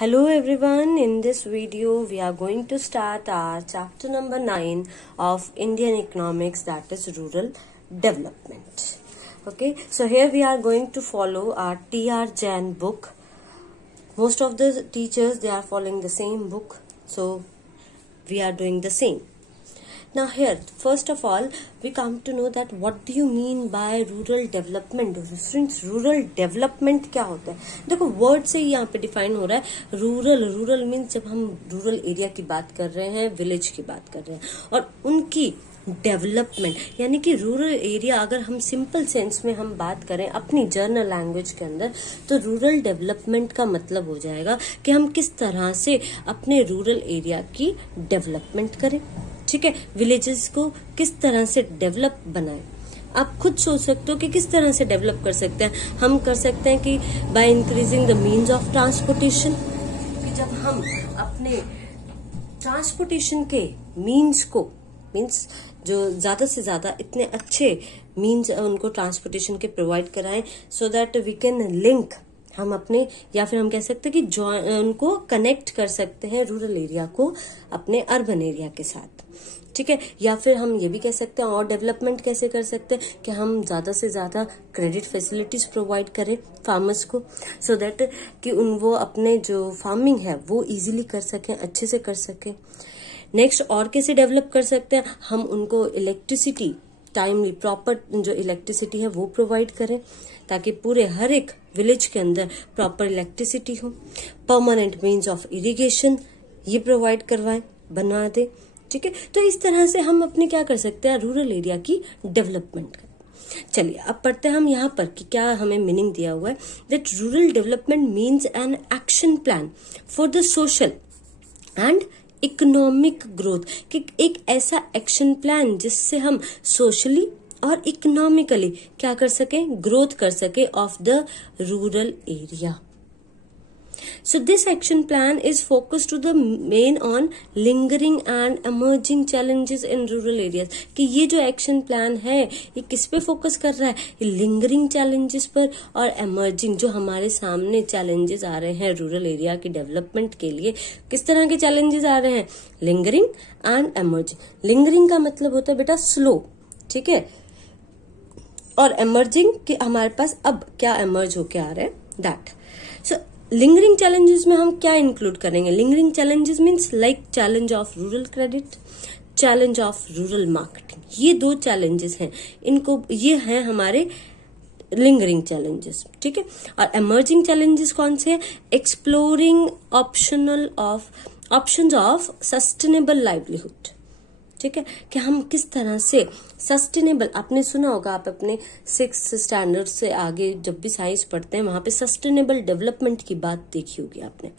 Hello everyone, in this video we are going to start our chapter number 9 of Indian economics, that is rural development. Okay, so here we are going to follow our T.R. Jain book. Most of the teachers, they are following the same book, so we are doing the same. Now here, first of all, we come to know that what do you mean by rural development? Friends, rural development क्या होता है? देखो word से ही यहाँ पे define हो रहा है. रूरल मीन्स जब हम रूरल एरिया की बात कर रहे हैं, विलेज की बात कर रहे हैं और उनकी डेवलपमेंट, यानी कि रूरल एरिया अगर हम सिंपल सेंस में हम बात करें अपनी जर्नल लैंग्वेज के अंदर, तो रूरल डेवलपमेंट का मतलब हो जाएगा कि हम किस तरह से अपने रूरल एरिया की डेवलपमेंट करें. ठीक है, विलेजेस को किस तरह से डेवलप बनाएं. आप खुद सोच सकते हो कि किस तरह से डेवलप कर सकते हैं. हम कर सकते हैं कि by increasing the means of transportation, कि जब हम अपने ट्रांसपोर्टेशन के मीन्स को, मीन्स जो ज्यादा से ज्यादा इतने अच्छे मीन्स उनको ट्रांसपोर्टेशन के प्रोवाइड कराएं, so that we can link, हम अपने, या फिर हम कह सकते हैं कि उनको कनेक्ट कर सकते हैं रूरल एरिया को अपने अर्बन एरिया के साथ. ठीक है, या फिर हम ये भी कह सकते हैं और डेवलपमेंट कैसे कर सकते हैं कि हम ज्यादा से ज्यादा क्रेडिट फैसिलिटीज प्रोवाइड करें फार्मर्स को, सो दैट कि वो अपने जो फार्मिंग है वो इजीली कर सकें, अच्छे से कर सकें. नेक्स्ट, और कैसे डेवलप कर सकते हैं, हम उनको इलेक्ट्रिसिटी टाइमली प्रॉपर जो इलेक्ट्रिसिटी है वो प्रोवाइड करें, ताकि पूरे हर एक विलेज के अंदर प्रॉपर इलेक्ट्रिसिटी हो. परमानेंट मीन्स ऑफ इरिगेशन ये प्रोवाइड करवाएं, बनवा दे. ठीक है, तो इस तरह से हम अपने क्या कर सकते हैं, रूरल एरिया की डेवलपमेंट कर. चलिए अब पढ़ते हैं हम यहाँ पर कि क्या हमें मीनिंग दिया हुआ है. That rural development means an action plan for the social and economic growth, कि एक ऐसा एक्शन प्लान जिससे हम सोशली और इकोनॉमिकली क्या कर सके, ग्रोथ कर सके of the rural area. So this action plan is focused to the main on lingering and emerging challenges in rural areas. कि ये जो एक्शन प्लान है ये किस पे फोकस कर रहा है, ये लिंगरिंग चैलेंजेस पर और एमर्जिंग जो हमारे सामने चैलेंजेस आ रहे हैं रूरल एरिया की डेवलपमेंट के लिए. किस तरह के चैलेंजेस आ रहे हैं, लिंगरिंग एंड एमर्जिंग. लिंगरिंग का मतलब होता है बेटा स्लो, ठीक है, और एमर्जिंग कि हमारे पास अब क्या एमर्ज होके आ रहा है, दैट. सो लिंगरिंग चैलेंजेस में हम क्या इंक्लूड करेंगे. Lingering challenges means like challenge of rural credit, challenge of rural marketing. ये दो चैलेंजेस हैं, इनको ये हैं हमारे लिंगरिंग चैलेंजेस. ठीक है, और एमर्जिंग चैलेंजेस कौन से हैं, exploring options of sustainable livelihood. ठीक है, कि हम किस तरह से सस्टेनेबल, आपने सुना होगा, आप अपने 6th स्टैंडर्ड से आगे जब भी साइंस पढ़ते हैं वहां पे सस्टेनेबल डेवलपमेंट की बात देखी होगी आपने.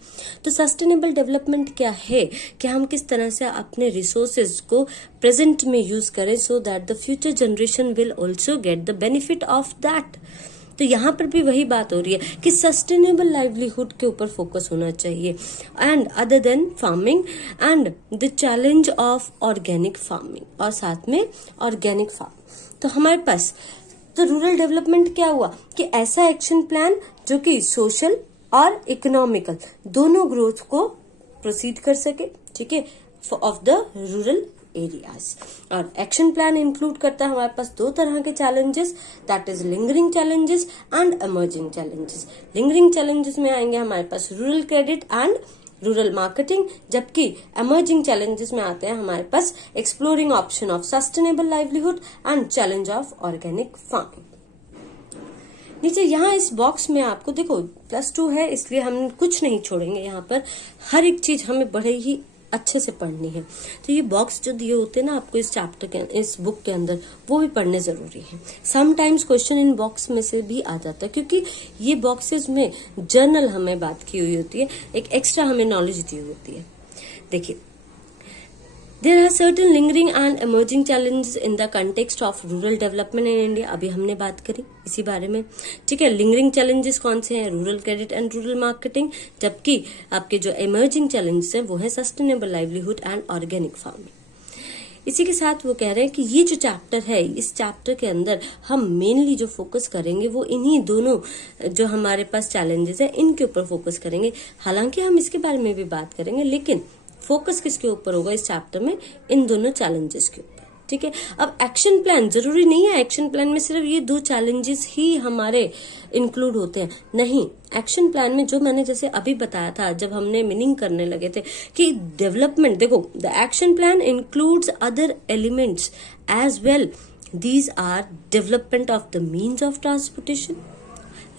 तो सस्टेनेबल डेवलपमेंट क्या है, कि हम किस तरह से अपने रिसोर्सेज को प्रेजेंट में यूज करें, so that the future generation will also get the benefit of that. तो यहाँ पर भी वही बात हो रही है कि सस्टेनेबल लाइवलीहुड के ऊपर फोकस होना चाहिए, and other than farming and the challenge of organic farming, और साथ में ऑर्गेनिक फार्म. तो हमारे पास तो रूरल डेवलपमेंट क्या हुआ कि ऐसा एक्शन प्लान जो कि सोशल और इकोनॉमिकल दोनों ग्रोथ को प्रोसीड कर सके. ठीक है, ऑफ द रूरल एरियाज. और एक्शन प्लान इंक्लूड करता है हमारे पास दो तरह के challenges, that is lingering challenges and emerging challenges. Lingering challenges में आएंगे हमारे पास rural credit and rural marketing, जबकि एमर्जिंग चैलेंजेस में आते हैं हमारे पास exploring option of sustainable livelihood and challenge of organic farming. नीचे यहाँ इस बॉक्स में आपको देखो +2 है, इसलिए हम कुछ नहीं छोड़ेंगे. यहाँ पर हर एक चीज हमें बड़े ही अच्छे से पढ़नी है. तो ये बॉक्स जो दिए होते हैं ना आपको इस चैप्टर के, इस बुक के अंदर, वो भी पढ़ने जरूरी है. समटाइम्स क्वेश्चन इन बॉक्स में से भी आ जाता है, क्योंकि ये बॉक्सेस में जर्नल हमें बात की हुई होती है, एक एक्स्ट्रा हमें नॉलेज दी हुई होती है. देखिए, There are certain lingering and emerging challenges in the context of rural development in India. अभी हमने बात करी इसी बारे में. ठीक है, लिंगरिंग चैलेंजेस कौन से हैं, rural credit and rural marketing, जबकि आपके जो इमर्जिंग चैलेंजेस हैं वो है sustainable livelihood and organic farming. इसी के साथ वो कह रहे हैं कि ये जो चैप्टर है, इस चैप्टर के अंदर हम मेनली जो फोकस करेंगे वो इन्हीं दोनों जो हमारे पास चैलेंजेस है इनके ऊपर फोकस करेंगे। हालांकि हम इसके बारे में भी बात करेंगे, लेकिन फोकस किसके ऊपर होगा इस चैप्टर में, इन दोनों चैलेंजेस के ऊपर। ठीक है, अब एक्शन प्लान जरूरी नहीं है एक्शन प्लान में सिर्फ ये 2 चैलेंजेस ही हमारे इंक्लूड होते हैं, नहीं। एक्शन प्लान में जो मैंने जैसे अभी बताया था जब हमने मीनिंग करने लगे थे कि डेवलपमेंट, देखो the action plan includes other elements as well. These are development of the means of transportation,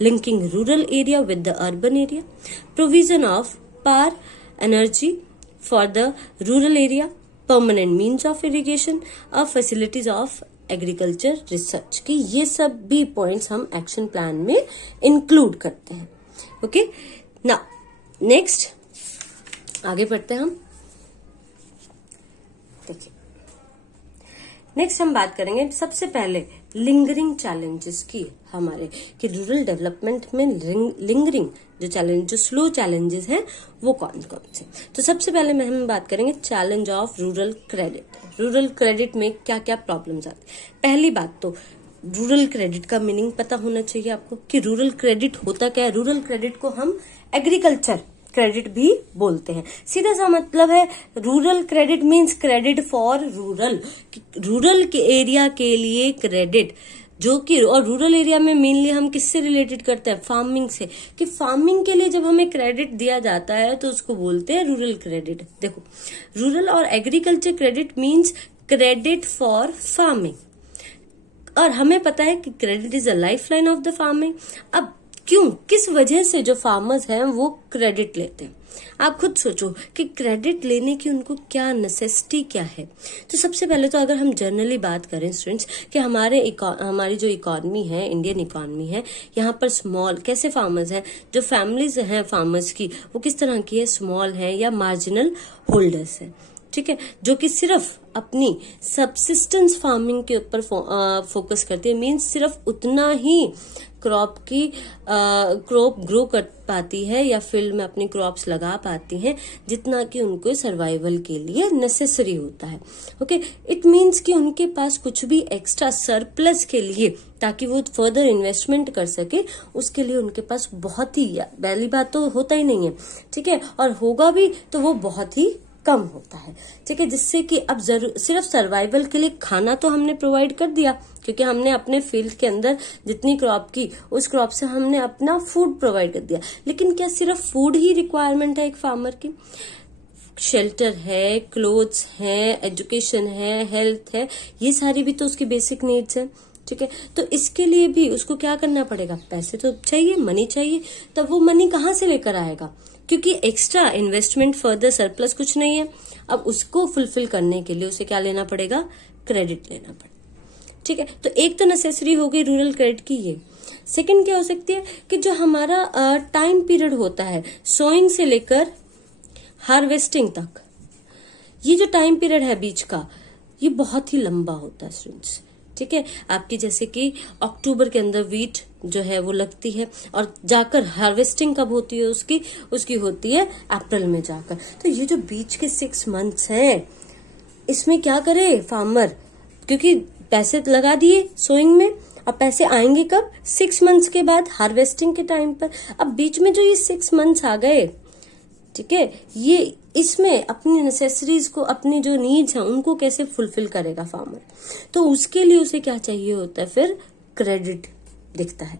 linking rural area with the urban area, provision of power energy for the rural area, permanent means of irrigation और facilities of agriculture research की ये सब भी points हम action plan में include करते हैं। Okay, now next आगे बढ़ते हैं हम। देखिए नेक्स्ट हम बात करेंगे सबसे पहले लिंगरिंग चैलेंजेस की हमारे, कि रूरल डेवलपमेंट में लिंगरिंग जो चैलेंज, जो स्लो चैलेंजेस हैं वो कौन कौन से। तो सबसे पहले में हम बात करेंगे challenge of rural credit. Rural credit में क्या क्या प्रॉब्लम्स आती है। पहली बात तो रूरल क्रेडिट का मीनिंग पता होना चाहिए आपको कि रूरल क्रेडिट होता क्या है। रूरल क्रेडिट को हम एग्रीकल्चर क्रेडिट भी बोलते हैं। सीधा सा मतलब है rural credit means credit for rural, rural के एरिया के लिए क्रेडिट, जो कि और रूरल एरिया में मेनली हम किससे रिलेटेड करते हैं, फार्मिंग से, कि फार्मिंग के लिए जब हमें क्रेडिट दिया जाता है तो उसको बोलते हैं रूरल क्रेडिट। देखो रूरल और agriculture credit means credit for farming, और हमें पता है कि credit is a life line of the farming. अब क्यों, किस वजह से जो फार्मर्स हैं वो क्रेडिट लेते हैं, आप खुद सोचो कि क्रेडिट लेने की उनको क्या नेसेसिटी क्या है। तो सबसे पहले तो अगर हम जनरली बात करें स्टूडेंट्स कि हमारी जो इकोनॉमी है, इंडियन इकोनॉमी है, यहाँ पर स्मॉल कैसे फार्मर्स हैं, जो फैमिलीज हैं फार्मर्स की वो किस तरह की है, स्मॉल है या मार्जिनल होल्डर्स है। ठीक है, जो कि सिर्फ अपनी सब्सिस्टेंस फार्मिंग के ऊपर फोकस करती है, मीन्स सिर्फ उतना ही क्रॉप ग्रो कर पाती है या फील्ड में अपनी क्रॉप्स लगा पाती हैं जितना कि उनको सर्वाइवल के लिए नेसेसरी होता है। ओके, इट मीन्स कि उनके पास कुछ भी एक्स्ट्रा सरप्लस के लिए, ताकि वो फर्दर इन्वेस्टमेंट कर सके, उसके लिए उनके पास बहुत ही, पहली बात तो होता ही नहीं है, ठीक है, और होगा भी तो वो बहुत ही कम होता है। ठीक है, जिससे कि अब सिर्फ सर्वाइवल के लिए खाना तो हमने प्रोवाइड कर दिया, क्योंकि हमने अपने फील्ड के अंदर जितनी क्रॉप की उस क्रॉप से हमने अपना फूड प्रोवाइड कर दिया, लेकिन क्या सिर्फ फूड ही रिक्वायरमेंट है एक फार्मर की? शेल्टर है, क्लोथ्स है, एजुकेशन है, हेल्थ है, ये सारी भी तो उसकी बेसिक नीड्स है। ठीक है, तो इसके लिए भी उसको क्या करना पड़ेगा, पैसे तो चाहिए, मनी चाहिए। तब वो मनी कहाँ से लेकर आएगा, क्योंकि एक्स्ट्रा इन्वेस्टमेंट फर्दर सरप्लस कुछ नहीं है। अब उसको फुलफिल करने के लिए उसे क्या लेना पड़ेगा, क्रेडिट लेना पड़ेगा। ठीक है, तो एक तो नेसेसरी हो गई रूरल क्रेडिट की ये। सेकंड क्या हो सकती है कि जो हमारा टाइम पीरियड होता है सोइंग से लेकर हार्वेस्टिंग तक, ये जो टाइम पीरियड है बीच का, ये बहुत ही लंबा होता है स्टूडेंट्स। ठीक है, आपकी जैसे कि अक्टूबर के अंदर वीट जो है वो लगती है और जाकर हार्वेस्टिंग कब होती है उसकी होती है अप्रैल में जाकर। तो ये जो बीच के 6 मंथ्स हैं, इसमें क्या करे फार्मर, क्योंकि पैसे लगा दिए सोइंग में, अब पैसे आएंगे कब, 6 मंथ्स के बाद हार्वेस्टिंग के टाइम पर। अब बीच में जो ये 6 मंथ्स आ गए, ठीक है, ये इसमें अपनी नेसेसरीज को, अपनी जो नीड्स हैं उनको कैसे फुलफिल करेगा फार्मर, तो उसके लिए उसे क्या चाहिए होता है, फिर क्रेडिट दिखता है।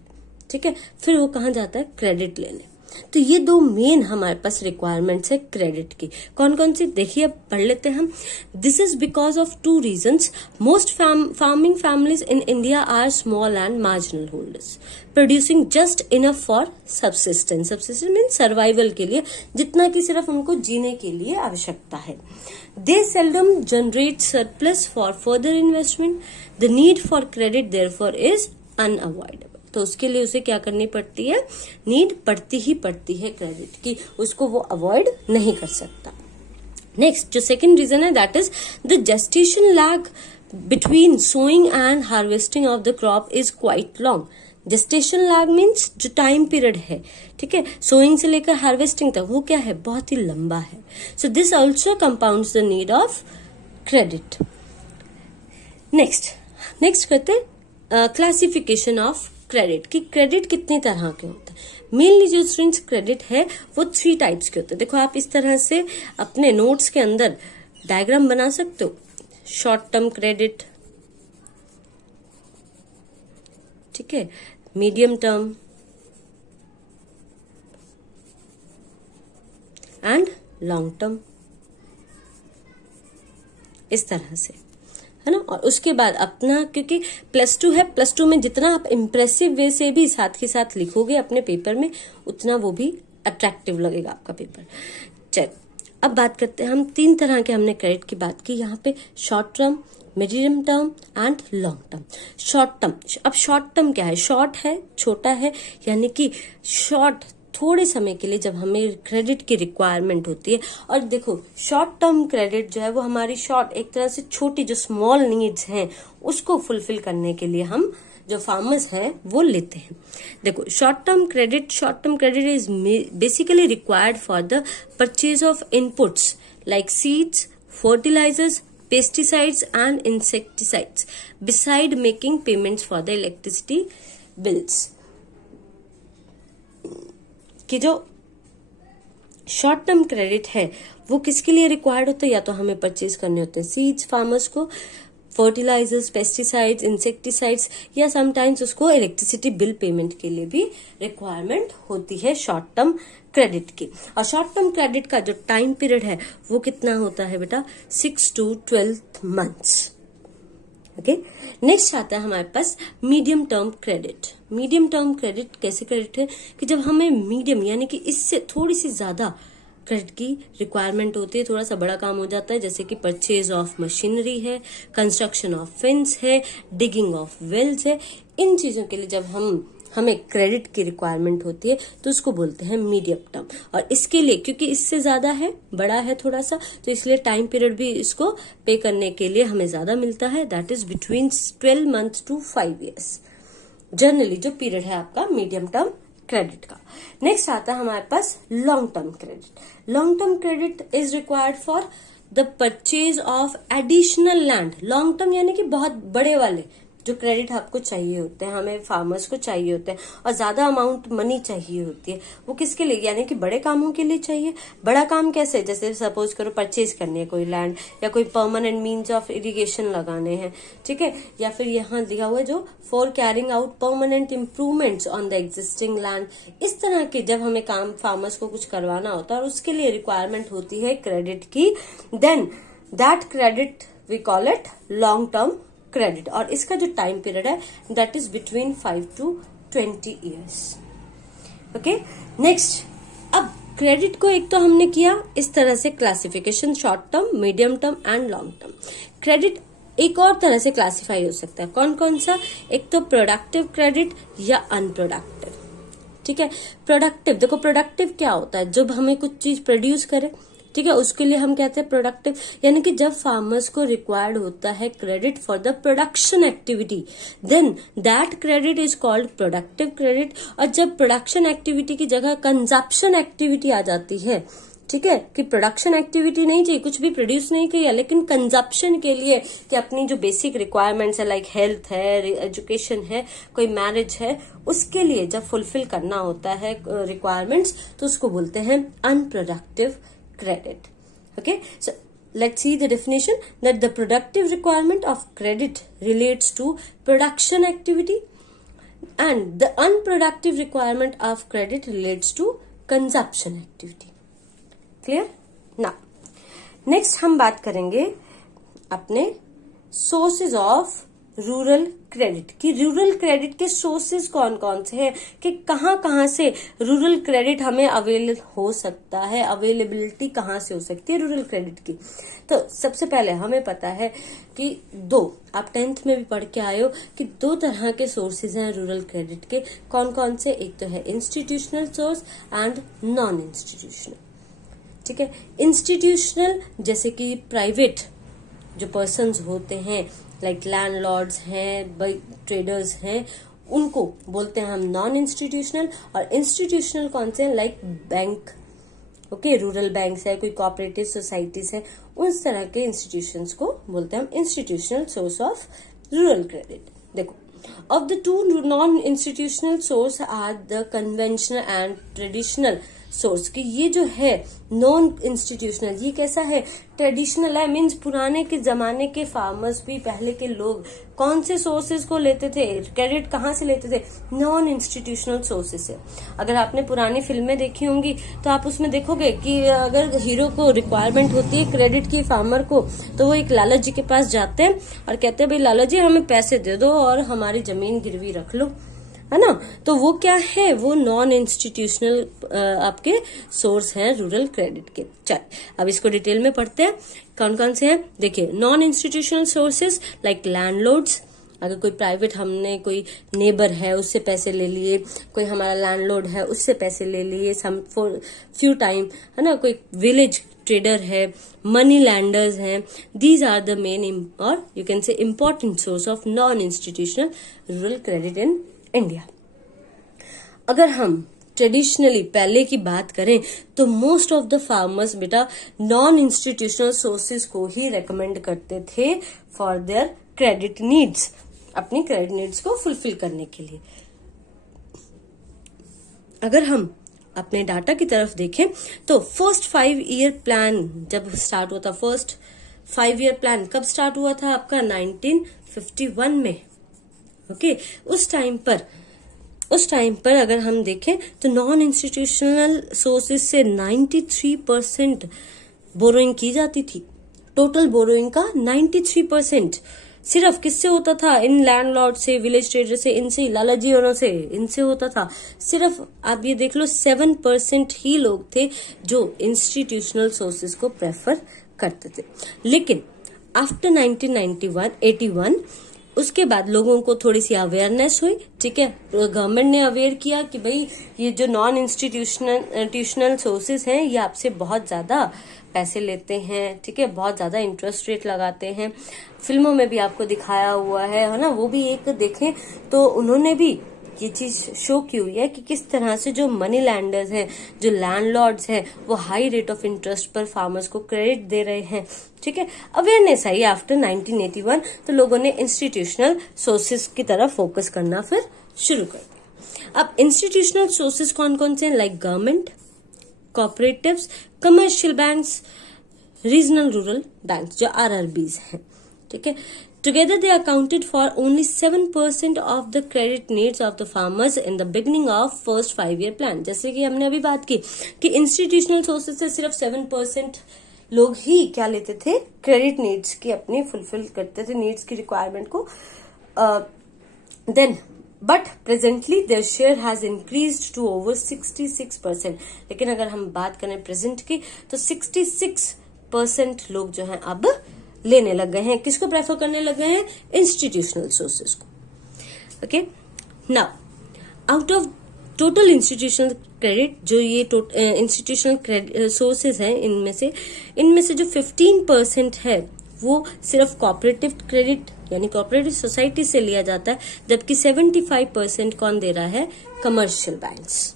ठीक है, फिर वो कहाँ जाता है, क्रेडिट लेने। तो ये 2 मेन हमारे पास रिक्वायरमेंट्स है क्रेडिट की। कौन कौन सी, देखिए अब पढ़ लेते हैं हम। This is because of 2 reasons. Most farming families in India are small and marginal holders producing just enough for subsistence. Subsistence mean survival के लिए, जितना कि सिर्फ उनको जीने के लिए आवश्यकता है। They seldom generate surplus for further investment. The need for credit therefore is unavoidable. तो उसके लिए उसे क्या करनी पड़ती है, नीड पड़ती ही पड़ती है क्रेडिट की, उसको वो अवॉइड नहीं कर सकता। नेक्स्ट जो सेकंड रीजन है, that is the gestation lag between sowing and harvesting of the crop is quite long. Gestation lag means जो टाइम पीरियड है, ठीक है, सोइंग से लेकर हार्वेस्टिंग तक, वो क्या है, बहुत ही लंबा है। So this also compounds the need of credit. Next करते हैं क्लासिफिकेशन ऑफ क्रेडिट कि क्रेडिट कितने तरह के होते हैं। मेनली जो स्टूडेंट्स क्रेडिट है वो 3 टाइप्स के होते हैं। देखो आप इस तरह से अपने नोट्स के अंदर डायग्राम बना सकते हो। शॉर्ट टर्म क्रेडिट, ठीक है, medium term and long term, इस तरह से, है ना। और उसके बाद अपना, क्योंकि +2 है, +2 में जितना आप इम्प्रेसिव वे से भी साथ के साथ लिखोगे अपने पेपर में, उतना वो भी अट्रैक्टिव लगेगा आपका पेपर। चल अब बात करते हैं हम 3 तरह के, हमने क्रेडिट की बात की यहाँ पे, short term, medium term and long term. Short term, अब शॉर्ट टर्म क्या है? शॉर्ट है, छोटा है, यानी कि शॉर्ट थोड़े समय के लिए जब हमें क्रेडिट की रिक्वायरमेंट होती है। और देखो शॉर्ट टर्म क्रेडिट जो है वो हमारी शॉर्ट, एक तरह से छोटी जो स्मॉल नीड्स हैं उसको फुलफिल करने के लिए हम जो फार्मर्स हैं वो लेते हैं। देखो short term credit is basically required for the purchase of inputs like seeds, fertilisers, pesticides and insecticides beside making payments for the electricity bills. कि जो शॉर्ट टर्म क्रेडिट है वो किसके लिए रिक्वायर्ड होता है? या तो हमें परचेज करने होते हैं सीड्स फार्मर्स को, फर्टिलाइजर्स, पेस्टिसाइड्स, इंसेक्टिसाइड्स, या समटाइम्स उसको इलेक्ट्रिसिटी बिल पेमेंट के लिए भी रिक्वायरमेंट होती है शॉर्ट टर्म क्रेडिट की। और शॉर्ट टर्म क्रेडिट का जो टाइम पीरियड है वो कितना होता है बेटा? 6 to 12 months। ओके, नेक्स्ट आता है हमारे पास medium term credit. Medium term credit कैसे क्रेडिट है कि जब हमें मीडियम यानी कि इससे थोड़ी सी ज्यादा क्रेडिट की रिक्वायरमेंट होती है, थोड़ा सा बड़ा काम हो जाता है, जैसे कि परचेज ऑफ मशीनरी है, कंस्ट्रक्शन ऑफ फेंस है, डिगिंग ऑफ वेल्स है। इन चीजों के लिए जब हमें क्रेडिट की रिक्वायरमेंट होती है तो उसको बोलते हैं मीडियम टर्म। और इसके लिए क्योंकि इससे ज्यादा है, बड़ा है थोड़ा सा, तो इसलिए टाइम पीरियड भी इसको पे करने के लिए हमें ज्यादा मिलता है, that is between 12 months to 5 years generally जो पीरियड है आपका मीडियम टर्म क्रेडिट का। नेक्स्ट आता है हमारे पास long term credit. Long term credit is required for the purchase of additional land. Long term यानी कि बहुत बड़े वाले जो क्रेडिट आपको चाहिए होते हैं, हमें फार्मर्स को चाहिए होते हैं, और ज्यादा अमाउंट मनी चाहिए होती है, वो किसके लिए? यानी कि बड़े कामों के लिए चाहिए। बड़ा काम कैसे? जैसे सपोज करो परचेज करनी है कोई लैंड, या कोई परमानेंट मीन्स ऑफ इरिगेशन लगाने हैं, ठीक है, या फिर यहाँ दिया हुआ है जो for carrying out permanent improvements on the existing land. इस तरह के जब हमें काम फार्मर्स को कुछ करवाना होता है और उसके लिए रिक्वायरमेंट होती है क्रेडिट की, then that credit we call it long term credit. और इसका जो टाइम पीरियड है that is between 5 to 20 years। Okay, next अब क्रेडिट को एक तो हमने किया इस तरह से classification, short term, medium term and long term. Credit एक और तरह से क्लासिफाई हो सकता है, कौन कौन सा? एक तो प्रोडक्टिव क्रेडिट या अनप्रोडक्टिव। ठीक है, प्रोडक्टिव, देखो प्रोडक्टिव क्या होता है? जब हमें कुछ चीज प्रोड्यूस करे, ठीक है, उसके लिए हम कहते हैं प्रोडक्टिव, यानी कि जब फार्मर्स को रिक्वायर्ड होता है credit for the production activity, then that credit is called productive credit. और जब प्रोडक्शन एक्टिविटी की जगह कंजप्शन एक्टिविटी आ जाती है, ठीक है, कि प्रोडक्शन एक्टिविटी नहीं चाहिए, कुछ भी प्रोड्यूस नहीं किया, लेकिन कंजप्शन के लिए कि अपनी जो बेसिक रिक्वायरमेंट्स है लाइक हेल्थ है, एजुकेशन है, कोई मैरिज है, उसके लिए जब फुलफिल करना होता है रिक्वायरमेंट्स, तो उसको बोलते हैं unproductive credit. Okay, so let's see the definition that the productive requirement of credit relates to production activity and the unproductive requirement of credit relates to consumption activity. Clear? Now next हम बात करेंगे अपने sources of rural credit की। Rural credit के sources कौन कौन से हैं, कि कहाँ से रूरल क्रेडिट हमें अवेल हो सकता है, अवेलेबिलिटी कहाँ से हो सकती है रूरल क्रेडिट की। तो सबसे पहले हमें पता है कि आप 10th में भी पढ़ के आए हो कि 2 तरह के सोर्सेज हैं रूरल क्रेडिट के। कौन कौन से? एक तो है institutional source and non institutional. ठीक है, इंस्टीट्यूशनल जैसे कि प्राइवेट जो पर्सन्स होते हैं लाइक लैंडलॉर्ड्स हैं, ट्रेडर्स हैं, उनको बोलते हैं हम नॉन इंस्टीट्यूशनल। और इंस्टीट्यूशनल कौन से हैं? Like bank, okay, rural banks है, कोई कोऑपरेटिव सोसाइटीज है, उस तरह के इंस्टीट्यूशंस को बोलते हैं हम institutional source of rural credit. देखो, of the two non-institutional source are the conventional and traditional source कि ये जो है नॉन इंस्टीट्यूशनल, ये कैसा है, ट्रेडिशनल है, मीन्स पुराने के जमाने के फार्मर्स भी, पहले के लोग कौन से सोर्सेज को लेते थे, क्रेडिट कहाँ से लेते थे, नॉन इंस्टीट्यूशनल सोर्सेज से। अगर आपने पुरानी फिल्में देखी होंगी तो आप उसमें देखोगे कि अगर हीरो को रिक्वायरमेंट होती है क्रेडिट की फार्मर को, तो वो एक लाला जी के पास जाते हैं और कहते हैं भाई लाला जी हमें पैसे दे दो और हमारी जमीन गिरवी रख लो, है ना। तो वो क्या है, वो नॉन इंस्टीट्यूशनल आपके सोर्स हैं रूरल क्रेडिट के। चल अब इसको डिटेल में पढ़ते हैं कौन कौन से हैं। देखिए, non institutional sources like landlords, अगर कोई प्राइवेट, हमने कोई नेबर है उससे पैसे ले लिए, कोई हमारा लैंडलॉर्ड है उससे पैसे ले लिए सम फॉर फ्यू टाइम, है ना, कोई विलेज ट्रेडर है, मनी लैंडर्स हैं, दीज आर द मेन और you can say important source of non institutional rural credit in India. अगर हम ट्रेडिशनली पहले की बात करें तो मोस्ट ऑफ द फार्मर्स बेटा नॉन इंस्टीट्यूशनल सोर्सेज को ही रेकमेंड करते थे फॉर देयर क्रेडिट नीड्स, अपनी क्रेडिट नीड्स को फुलफिल करने के लिए। अगर हम अपने डाटा की तरफ देखें तो फर्स्ट 5 ईयर प्लान जब स्टार्ट हुआ था, फर्स्ट 5 ईयर प्लान कब स्टार्ट हुआ था आपका, 1951 में। ओके, उस टाइम पर अगर हम देखें तो नॉन इंस्टीट्यूशनल सोर्सेज से 93% बोरोइंग की जाती थी। टोटल बोरोइंग का 93% सिर्फ किससे होता था, इन लैंडलॉर्ड से, विलेज ट्रेडर से, इनसे, लाला जी औरों से, इनसे होता था। सिर्फ आप ये देख लो 7% ही लोग थे जो इंस्टीट्यूशनल सोर्सेज को प्रेफर करते थे। लेकिन आफ्टर 1981 उसके बाद लोगों को थोड़ी सी अवेयरनेस हुई, ठीक है, गवर्नमेंट ने अवेयर किया कि भाई ये जो नॉन इंस्टीट्यूशनल सोर्सेज हैं ये आपसे बहुत ज्यादा पैसे लेते हैं, ठीक है, बहुत ज्यादा इंटरेस्ट रेट लगाते हैं। फिल्मों में भी आपको दिखाया हुआ है ना, वो भी एक देखें तो उन्होंने भी ये चीज शो की हुई है कि किस तरह से जो मनी लैंडर्स हैं, जो लैंडलॉर्ड्स हैं, वो हाई रेट ऑफ इंटरेस्ट पर फार्मर्स को क्रेडिट दे रहे हैं, ठीक है। अवेयरनेस आई आफ्टर 1981 तो लोगों ने इंस्टीट्यूशनल सोर्सेज की तरफ फोकस करना फिर शुरू कर दिया। अब इंस्टीट्यूशनल सोर्सेज कौन कौन से हैं, like government, cooperatives, commercial banks, regional rural banks जो RRBs हैं, ठीक है। Together they accounted for only 7% of the credit needs of the farmers in the beginning of first 5-year plan। जैसे कि हमने अभी बात की कि इंस्टीट्यूशनल सोर्सेज से सिर्फ 7% लोग ही क्या लेते थे, क्रेडिट नीड्स की अपनी फुलफिल करते थे, नीड्स की रिक्वायरमेंट को। Then but presently their share has increased to over 66%। लेकिन अगर हम बात करें प्रेजेंट की तो 66% लोग जो हैं अब लेने लग गए हैं, किसको प्रेफर करने लग गए हैं, इंस्टीट्यूशनल सोर्सेज को। Okay, now out of total institutional credit, जो ये इंस्टीट्यूशनल सोर्सेज हैं, इनमें से जो 15% है वो सिर्फ कोऑपरेटिव क्रेडिट यानी कोऑपरेटिव सोसाइटी से लिया जाता है, जबकि 75% कौन दे रहा है, commercial banks.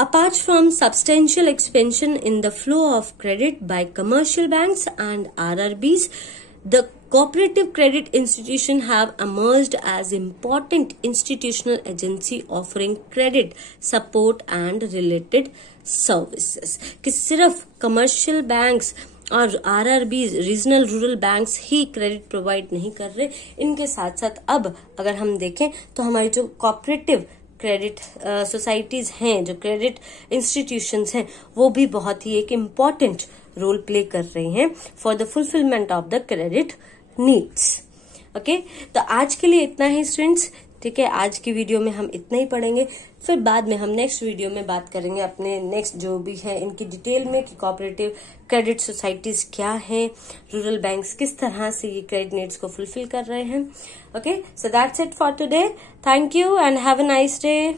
Apart from substantial expansion in the flow of credit by commercial banks and RRBs, the cooperative credit institutions have emerged as important institutional agency offering credit support and related services। कि सिर्फ commercial banks और RRBs, regional rural banks ही credit provide नहीं कर रहे, इनके साथ साथ अब अगर हम देखें तो हमारी जो कोऑपरेटिव क्रेडिट सोसाइटीज हैं, जो क्रेडिट इंस्टीट्यूशंस हैं, वो भी बहुत ही एक इम्पॉर्टेंट रोल प्ले कर रही हैं for the fulfilment of the credit needs. Okay, तो आज के लिए इतना ही स्टूडेंट्स, ठीक है। आज की वीडियो में हम इतना ही पढ़ेंगे, फिर बाद में हम नेक्स्ट वीडियो में बात करेंगे अपने नेक्स्ट जो भी है इनकी डिटेल में कि कोऑपरेटिव क्रेडिट सोसाइटीज क्या हैं, रूरल बैंक्स किस तरह से ये क्रेडिट नीड्स को फुलफिल कर रहे हैं। Okay, so that's it for today. Thank you and have a nice day.